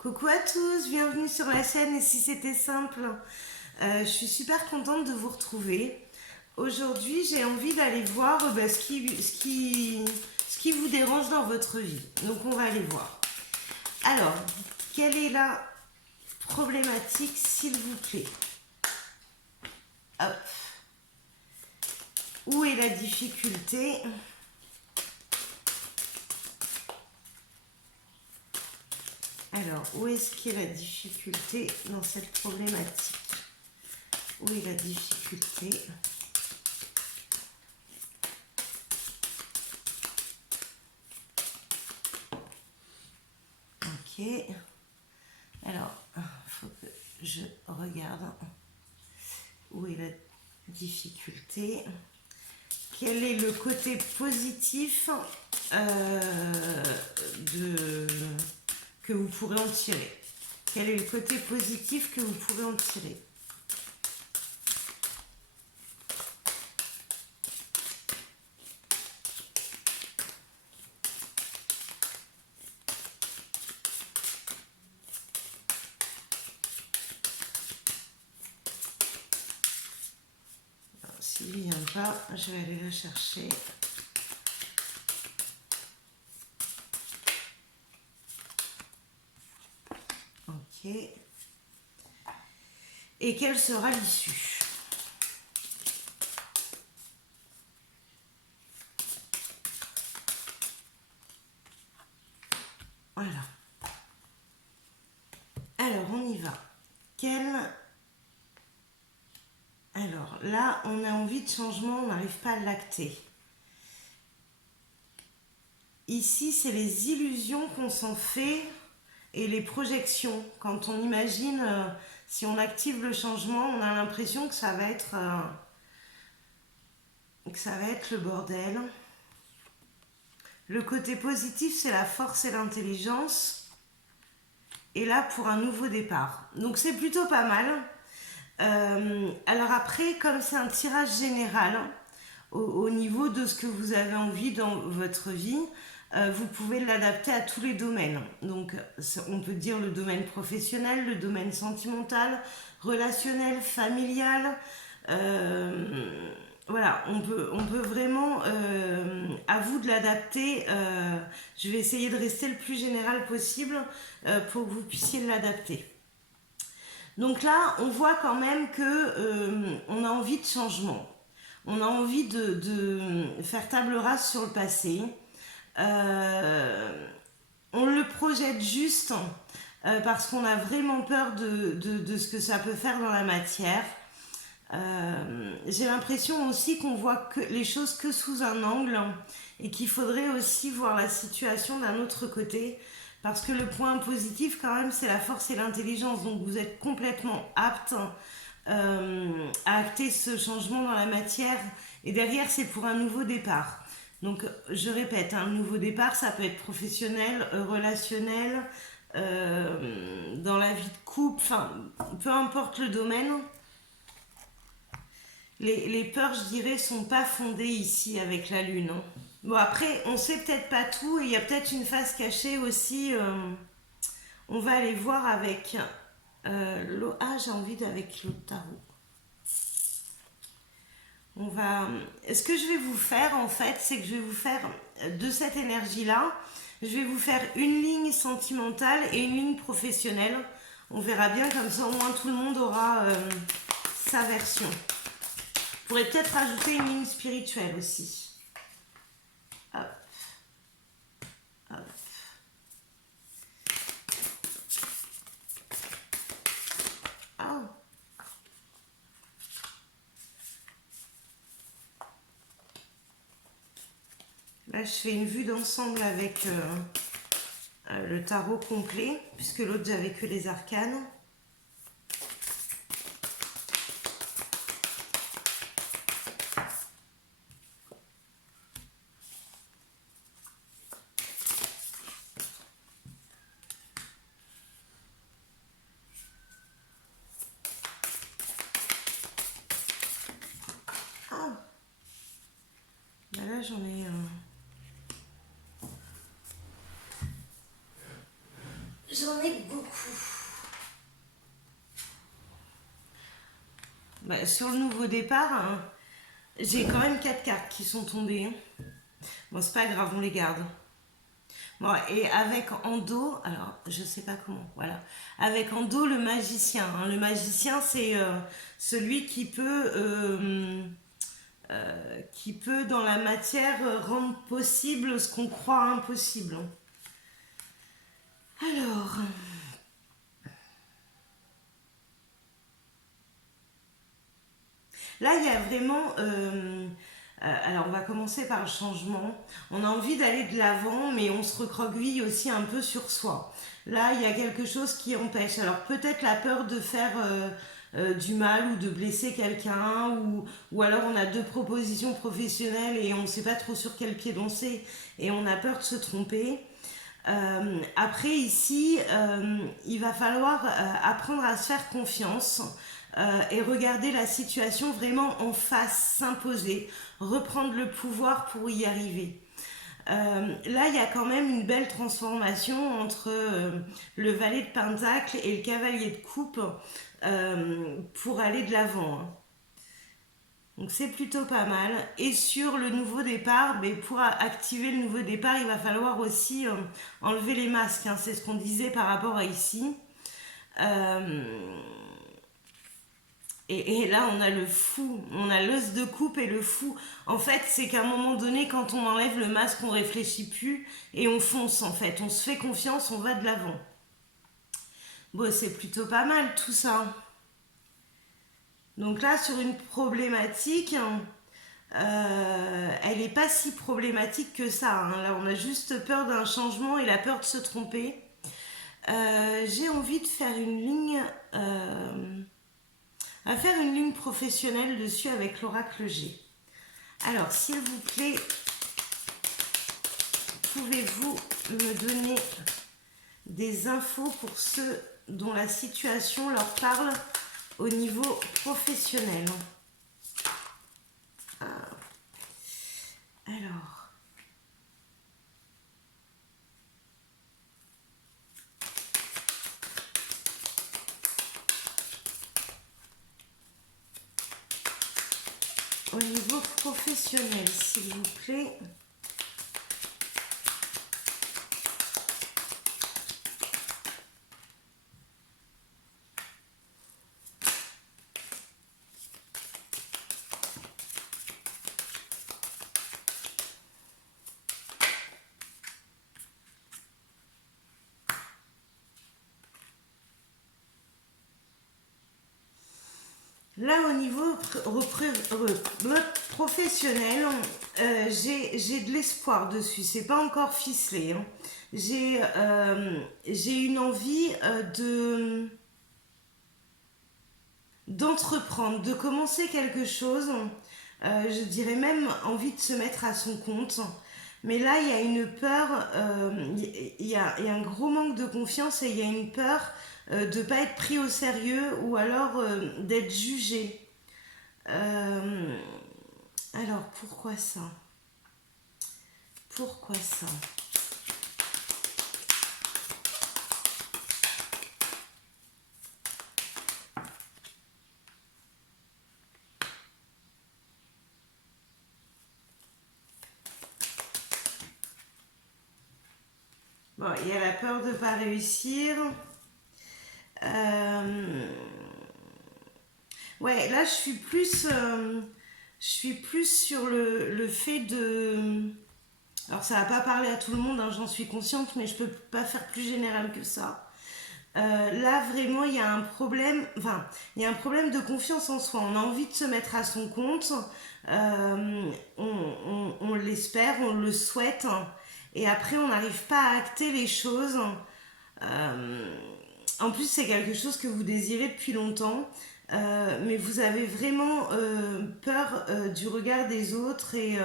Coucou à tous, bienvenue sur la chaîne Et si c'était simple. Je suis super contente de vous retrouver. Aujourd'hui, j'ai envie d'aller voir ce qui vous dérange dans votre vie. Donc, on va aller voir. Alors, quelle est la problématique, s'il vous plaît? Hop. Où est la difficulté? Alors, où est-ce qu'est la difficulté dans cette problématique? Où est la difficulté? Ok. Alors, il faut que je regarde où est la difficulté. Quel est le côté positif que vous pourrez en tirer? Quel est le côté positif que vous pourrez en tirer? S'il ne vient pas, je vais aller la chercher. Ok. Et quelle sera l'issue? Voilà. Alors, on y va. Alors, là, on a envie de changement, on n'arrive pas à l'acter. Ici, c'est les illusions qu'on s'en fait et les projections. Quand on imagine, si on active le changement, on a l'impression que ça va être le bordel. Le côté positif, c'est la force et l'intelligence. Et là, pour un nouveau départ. Donc, c'est plutôt pas mal. Alors après, comme c'est un tirage général, au niveau de ce que vous avez envie dans votre vie, vous pouvez l'adapter à tous les domaines. Donc, on peut dire le domaine professionnel, le domaine sentimental, relationnel, familial. Voilà, on peut vraiment, à vous de l'adapter. Je vais essayer de rester le plus général possible pour que vous puissiez l'adapter. Donc là, on voit quand même que on a envie de changement. On a envie de faire table rase sur le passé. On le projette juste parce qu'on a vraiment peur de ce que ça peut faire dans la matière. J'ai l'impression aussi qu'on voit les choses que sous un angle et qu'il faudrait aussi voir la situation d'un autre côté. Parce que le point positif, quand même, c'est la force et l'intelligence. Donc, vous êtes complètement apte à acter ce changement dans la matière. Et derrière, c'est pour un nouveau départ. Donc, je répète, un nouveau départ, ça peut être professionnel, relationnel, dans la vie de couple, enfin, peu importe le domaine. Les peurs, je dirais, sont pas fondées ici avec la lune. Hein. Bon, après, on sait peut-être pas tout et il y a peut-être une face cachée aussi. On va aller voir avec l'eau. Ah, j'ai envie d'avec l'eau de tarot. Ce que je vais vous faire, en fait, c'est que je vais vous faire de cette énergie-là, je vais vous faire une ligne sentimentale et une ligne professionnelle. On verra bien, comme ça, au moins tout le monde aura sa version. Je pourrais peut-être rajouter une ligne spirituelle aussi. Hop. Hop. Oh. Là, je fais une vue d'ensemble avec le tarot complet, puisque l'autre, j'avais que les arcanes. Là, j'en ai J'en ai beaucoup. Bah, sur le nouveau départ, hein, j'ai quand même 4 cartes qui sont tombées. Hein. Bon, c'est pas grave, on les garde. Bon, et avec en dos, alors je sais pas comment, voilà. Avec en dos le magicien. Hein. Le magicien, c'est celui qui peut dans la matière rendre possible ce qu'on croit impossible. Alors, là, il y a vraiment... alors, on va commencer par le changement. On a envie d'aller de l'avant, mais on se recroqueville aussi un peu sur soi. Là, il y a quelque chose qui empêche. Alors, peut-être la peur de faire du mal ou de blesser quelqu'un, ou alors on a deux propositions professionnelles et on ne sait pas trop sur quel pied danser et on a peur de se tromper. Après, ici, il va falloir apprendre à se faire confiance et regarder la situation vraiment en face, s'imposer, reprendre le pouvoir pour y arriver. Là, il y a quand même une belle transformation entre le valet de pentacle et le cavalier de coupe pour aller de l'avant. Hein. Donc c'est plutôt pas mal. Et sur le nouveau départ, mais pour activer le nouveau départ, il va falloir aussi enlever les masques. Hein. C'est ce qu'on disait par rapport à ici. Euh, et là, on a le fou, on a l'os de coupe et le fou. En fait, c'est qu'à un moment donné, quand on enlève le masque, on réfléchit plus et on fonce en fait. On se fait confiance, on va de l'avant. Bon, c'est plutôt pas mal tout ça. Donc là, sur une problématique, elle n'est pas si problématique que ça. Hein. Là, on a juste peur d'un changement et la peur de se tromper. J'ai envie de faire une ligne... à faire une ligne professionnelle dessus avec l'oracle G. Alors, s'il vous plaît, pouvez-vous me donner des infos pour ceux dont la situation leur parle au niveau professionnel? Alors, au niveau professionnel, s'il vous plaît. Là, au niveau professionnel, j'ai de l'espoir dessus. C'est pas encore ficelé. Hein. J'ai une envie d'entreprendre, de commencer quelque chose. Je dirais même envie de se mettre à son compte. Mais là, il y a une peur, il y a un gros manque de confiance et il y a une peur de ne pas être pris au sérieux ou alors d'être jugé. Alors, pourquoi ça? Pourquoi ça? Bon, il y a la peur de ne pas réussir. Ouais, là, je suis plus sur le fait de... Alors, ça va pas parler à tout le monde, hein, j'en suis consciente, mais je peux pas faire plus général que ça. Là, vraiment, il y a un problème, enfin, il y a un problème de confiance en soi. On a envie de se mettre à son compte, on l'espère, on le souhaite, et après, on n'arrive pas à acter les choses. Euh, En plus, c'est quelque chose que vous désirez depuis longtemps, mais vous avez vraiment peur du regard des autres et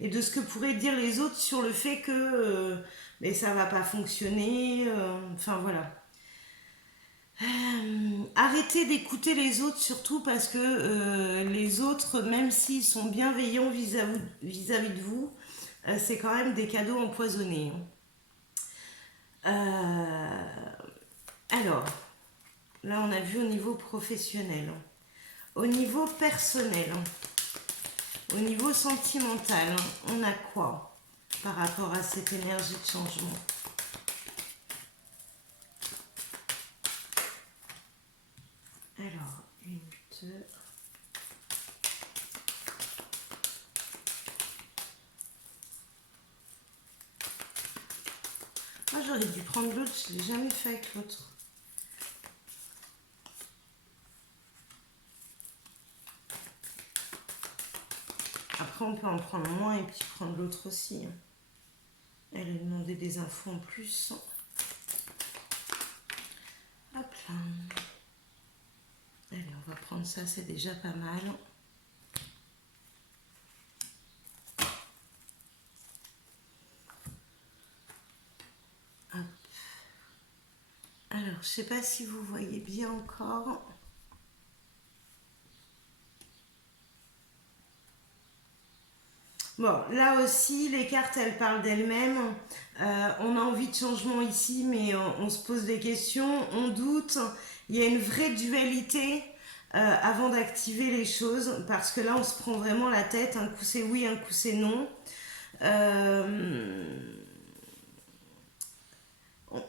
de ce que pourraient dire les autres sur le fait que mais ça va pas fonctionner. Enfin voilà. Arrêtez d'écouter les autres surtout parce que les autres, même s'ils sont bienveillants vis-à-vis de vous, c'est quand même des cadeaux empoisonnés. Hein. Alors, là on a vu au niveau professionnel, au niveau personnel, au niveau sentimental, on a quoi par rapport à cette énergie de changement? Alors, 1, 2... Moi j'aurais dû prendre l'autre, je ne l'ai jamais fait avec l'autre. Après on peut en prendre moins et puis prendre l'autre aussi. Elle a demandé des infos en plus. Hop là. Allez, on va prendre ça, c'est déjà pas mal. Hop. Alors, je sais pas si vous voyez bien encore. Bon, là aussi, les cartes, elles parlent d'elles-mêmes. On a envie de changement ici, mais on se pose des questions, on doute. Il y a une vraie dualité avant d'activer les choses, parce que là, on se prend vraiment la tête. Un coup, c'est oui, un coup, c'est non.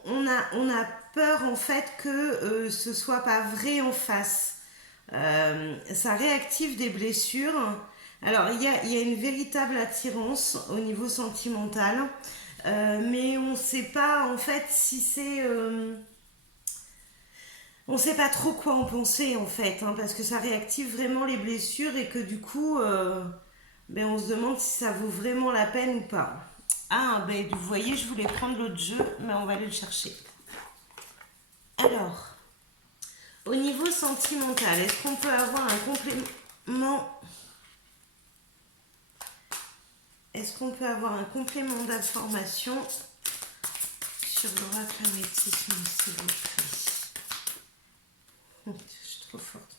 On a peur, en fait, que ce soit pas vrai en face. Ça réactive des blessures. Alors, il y a une véritable attirance au niveau sentimental, mais on ne sait pas en fait si c'est. On ne sait pas trop quoi en penser en fait, hein, parce que ça réactive vraiment les blessures et que du coup, ben, on se demande si ça vaut vraiment la peine ou pas. Ah, ben vous voyez, je voulais prendre l'autre jeu, mais on va aller le chercher. Alors, au niveau sentimental, est-ce qu'on peut avoir un complément? Est-ce qu'on peut avoir un complément d'information sur l'oracle améthyste, s'il vous plaît? Je suis trop forte.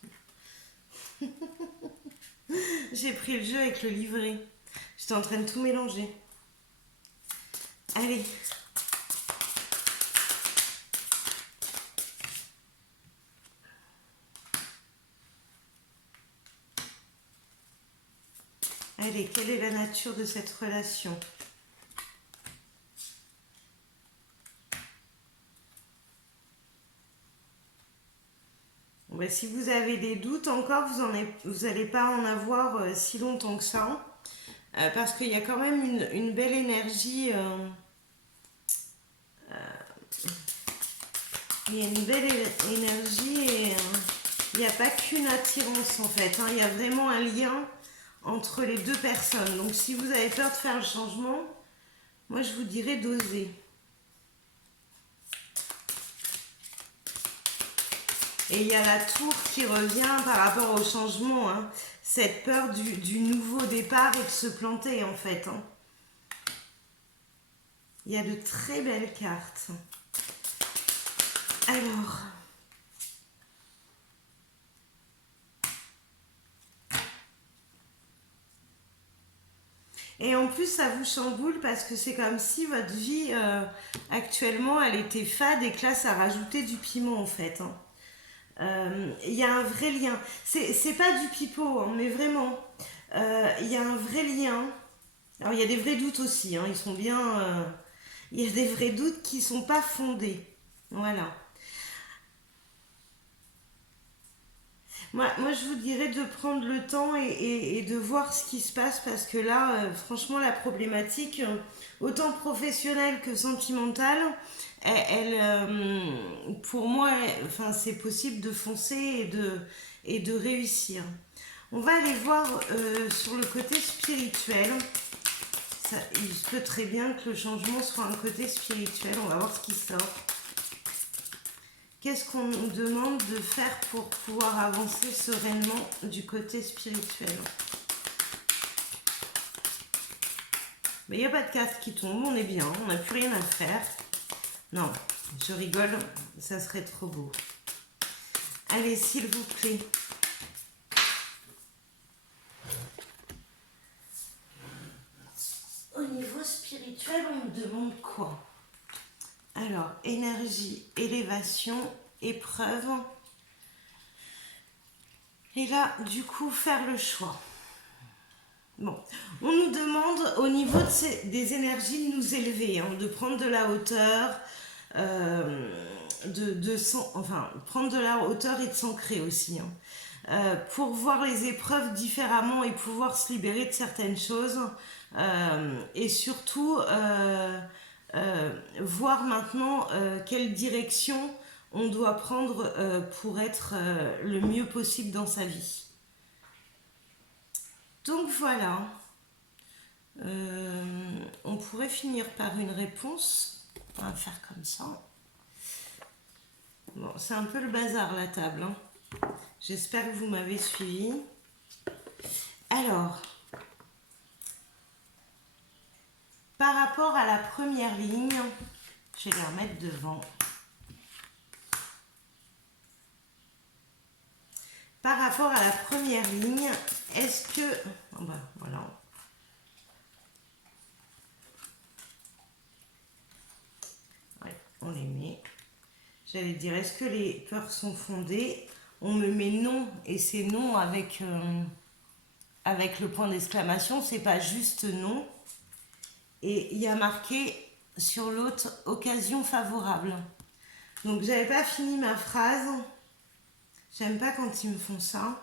J'ai pris le jeu avec le livret. J'étais en train de tout mélanger. Allez. Allez, quelle est la nature de cette relation? Ben, si vous avez des doutes encore, vous n'allez pas en avoir si longtemps que ça. Parce qu'il y a quand même une belle énergie. Il y a une belle énergie et il n'y a pas qu'une attirance en fait. Hein. Il y a vraiment un lien entre les deux personnes. Donc si vous avez peur de faire le changement, moi je vous dirais d'oser. Et il y a la tour qui revient par rapport au changement. Hein. Cette peur du nouveau départ et de se planter en fait. Hein. Il y a de très belles cartes. Alors... Et en plus, ça vous chamboule parce que c'est comme si votre vie, actuellement, elle était fade et que là, ça rajoutait du piment, en fait. Il y a un vrai lien. C'est pas du pipeau, hein, mais vraiment. Il y a un vrai lien. Alors, il y a des vrais doutes aussi. Hein, ils sont bien... il y a des vrais doutes qui sont pas fondés. Voilà. Moi, je vous dirais de prendre le temps et de voir ce qui se passe parce que là, franchement, la problématique, autant professionnelle que sentimentale, pour moi, enfin, c'est possible de foncer et de réussir. On va aller voir sur le côté spirituel. Ça, il se peut très bien que le changement soit un côté spirituel. On va voir ce qui sort. Qu'est-ce qu'on nous demande de faire pour pouvoir avancer sereinement du côté spirituel? Mais il n'y a pas de carte qui tombe, on est bien, on n'a plus rien à faire. Non, je rigole, ça serait trop beau. Allez, s'il vous plaît. Au niveau spirituel, on me demande quoi? Alors, énergie, élévation épreuve. Et là, du coup, faire le choix. Bon, on nous demande au niveau des énergies de nous élever, hein, de prendre de la hauteur, prendre de la hauteur et de s'ancrer aussi, hein. Pour voir les épreuves différemment et pouvoir se libérer de certaines choses, et surtout voir maintenant quelle direction on doit prendre pour être le mieux possible dans sa vie. Donc voilà, on pourrait finir par une réponse. On va faire comme ça. Bon, c'est un peu le bazar la table, hein. J'espère que vous m'avez suivi. Alors, par rapport à la première ligne, je vais les remettre devant. Par rapport à la première ligne, est-ce que... Oh ben, voilà. Ouais, on les met. J'allais dire, est-ce que les peurs sont fondées? On me met non, et c'est non avec le point d'exclamation, c'est pas juste non. Et il y a marqué sur l'autre occasion favorable. Donc j'avais pas fini ma phrase. J'aime pas quand ils me font ça.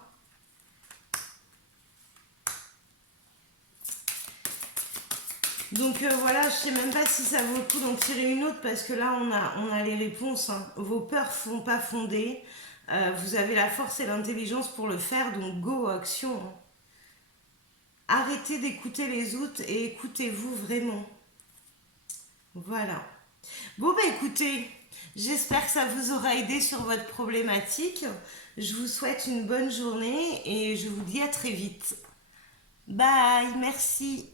Donc voilà, je sais même pas si ça vaut le coup d'en tirer une autre parce que là on a les réponses, hein. Vos peurs ne sont pas fondées. Vous avez la force et l'intelligence pour le faire, donc go, action. Arrêtez d'écouter les autres et écoutez-vous vraiment. Voilà. Bon bah écoutez, j'espère que ça vous aura aidé sur votre problématique. Je vous souhaite une bonne journée et je vous dis à très vite. Bye, merci.